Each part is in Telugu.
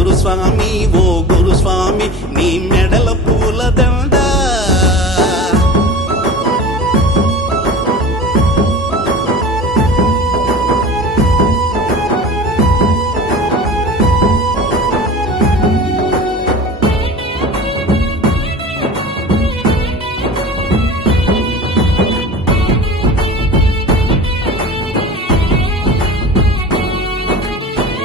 గురుస్వామి ఓ గురుస్వామి నీ మెడల పూల దండ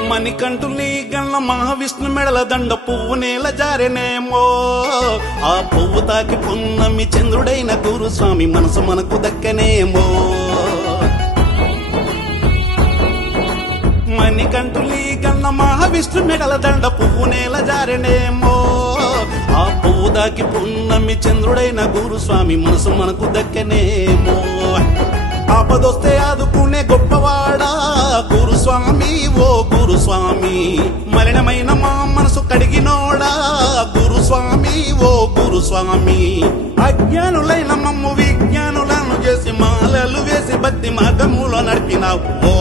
మణికంఠుని గన్న మహావిష్ణు మెడల దండ పువ్వు నేల జారెనేమో ఆ పువ్వు తాకి పున్నమి చంద్రుడైన గురుస్వామి మనసు మనకు దక్కనేమో మణికంఠుని గన్న మహావిష్ణు మెడల దండ పువ్వు నేల జారెనేమో ఆ పువ్వు తాకి పున్నమి చంద్రుడైన గురుస్వామి మనసు మనకు దక్కనేమో ఆపదొస్తే ఆదుకునే గొప్పవాడా గురుస్వామి ఓ గురుస్వామి మలినమైన మా మనసు కడిగినోడా గురుస్వామి ఓ గురుస్వామి అజ్ఞానులైన మమ్ము విజ్ఞానులను చేసి మాలలు వేసి భక్తి మార్గములో నడిపినావు ఓ